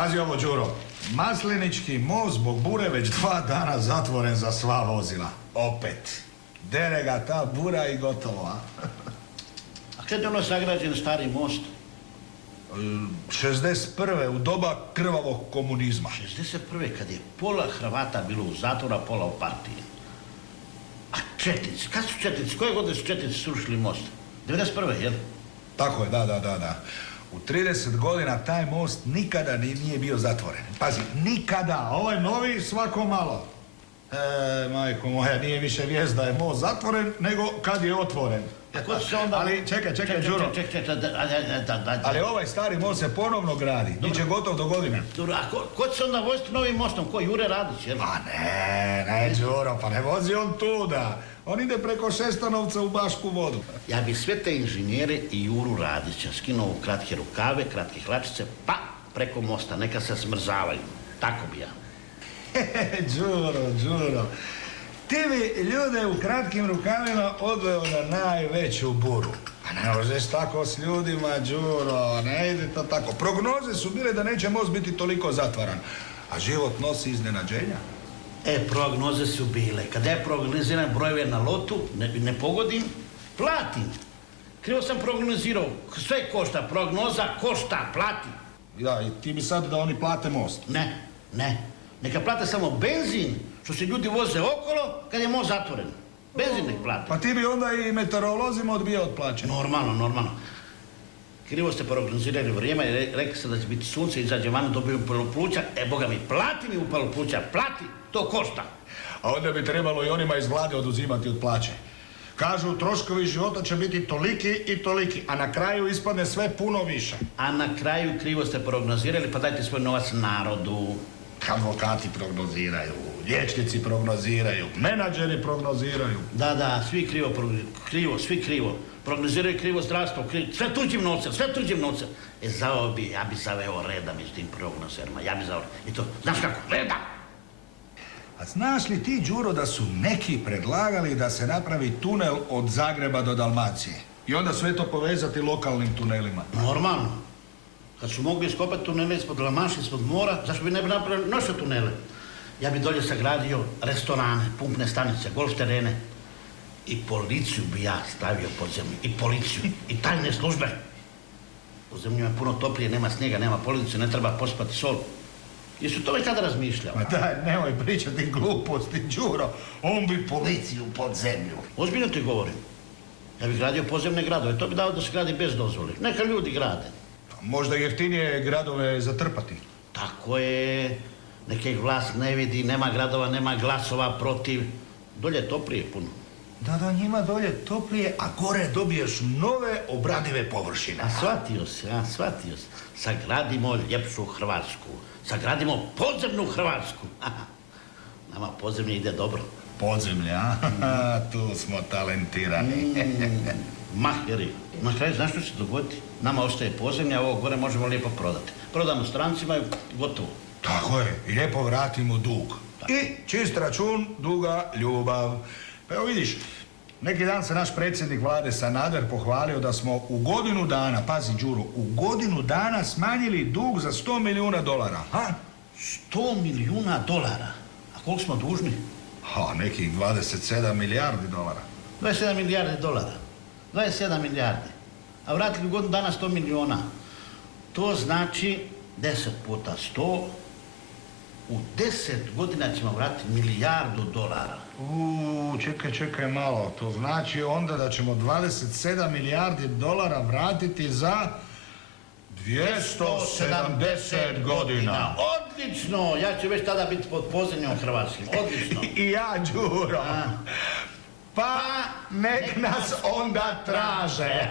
Pazi ovo, Đuro. Maslinički most zbog bure već 2 dana zatvoren za sva vozila. Opet. Dere ga ta bura i gotovo, a? A kad je ono sagrađen stari most? 61. u doba krvavog komunizma. 61. kad je pola Hrvata bilo u zatvoru, a pola u partiji. A četnici, kad su četnici? Koje godine su četnici srušili most? 91. jel? Tako je, da. U 30 godina taj most nikada nije bio zatvoren. Pazi, nikada. Ovo je novi svako malo. Majko moja, nije više vijest da je most zatvoren, nego kad je otvoren. Ali čekaj, Đuro. Ali ovaj stari most se ponovno gradi. Biće gotov do godine. Dobro, a ko će se onda voziti novim mostom? Ko? Jure Radić, jel? Pa ne, Đuro, pa ne vozi on tuda. On ide preko Šestanovca u Bašku Vodu. Ja bi sve te inženjere i Juru Radića skinuo u kratke rukave, kratke hlačice, pa preko mosta, neka se smrzavaju. Tako bi ja. Đuro, ti bi ljude u kratkim rukavima odveo na najveću buru. A ne možeš tako s ljudima, Đuro, ne ide to tako. Prognoze su bile da neće most biti toliko zatvaran, a život nosi iznenađenja. Prognoze su bile. Kada je prognoziran brojeve na lotu, ne pogodim, platim. Krivo sam prognozirao. Sve košta, prognoza košta, plati. Ja, i ti bi sad da oni plate most? Ne. Neka plate samo benzin, što se ljudi voze okolo kad je most zatvoren. Benzin nek plate. Pa ti bi onda i meteorolozima odbijao od plaće. Normalno. Krivo ste prognozirali vrijeme i rekli ste da će biti sunce, izađe van, dobiju upalu pluća. Boga mi, plati mi upalu pluća, plati, to košta. A onda bi trebalo i onima iz vlade oduzimati od plaće. Kažu, troškovi života će biti toliki i toliki, a na kraju ispadne sve puno više. A na kraju krivo ste prognozirali, pa dajte svoj novac narodu. Advokati prognoziraju, liječnici prognoziraju, menadžeri prognoziraju. Da, svi krivo. Prognoziraju krivo zdravstvo, sve tuđim novcem. Ja bi zaveo reda među tim prognozerima, I to, znaš kako, reda! A znaš li ti, Đuro, da su neki predlagali da se napravi tunel od Zagreba do Dalmacije? I onda sve to povezati lokalnim tunelima? Normalno. Kad su mogli iskopati tunele ispod La Manche, ispod mora, zašto bi ne bi napravili naše tunele? Ja bi dolje sagradio restorane, pumpne stanice, golf terene. I policiju bi ja stavio pod zemlju. I policiju. I tajne službe. U zemlju je puno toplije, nema snijega, nema policije, ne treba pospati sol. Jesu to već tada razmišljao? Ma daj, nemoj pričati gluposti, Đuro. On bi policiju pod zemlju. Ozbiljno ti govorim. Ja bih gradio podzemne gradove. To bi dao da se gradi bez dozvole. Neka ljudi grade. Možda jeftinije gradove zatrpati. Tako je. Neka ih vlast ne vidi, nema gradova, nema glasova protiv. Dolje je toplije puno. Da, njima dolje toplije, a gore dobiješ nove obradive površine. Shvatio se. Sagradimo ljepšu Hrvatsku. Sagradimo podzemnu Hrvatsku. Nama podzemlje ide dobro. Podzemlje, a? Tu smo talentirani. Maheri. Na kraju, znaš što će dogoditi? Nama ostaje podzemlje, a ovo gore možemo lijepo prodati. Prodamo strancima i gotovo. Tako je. I lijepo vratimo dug. I čist račun, duga ljubav. Pa evo vidiš, neki dan se naš predsjednik vlade Sanader pohvalio da smo u godinu dana, pazi Đuro, u godinu dana smanjili dug za $100 milijuna. Ha? $100 milijuna? A koliko smo dužni? Nekih 27 milijardi dolara. 27 milijardi dolara. 27 milijardi. A vratili u godinu dana 100 milijuna. To znači 10 puta 100. U 10 godina ćemo vratiti $1 milijardu. Čekaj malo. To znači onda da ćemo 27 milijardi dolara vratiti za 270 godina. Odlično! Ja ću već tada biti pod podzemljom Hrvatskim. Odlično. I ja, Đuro. Pa nek nas onda traže.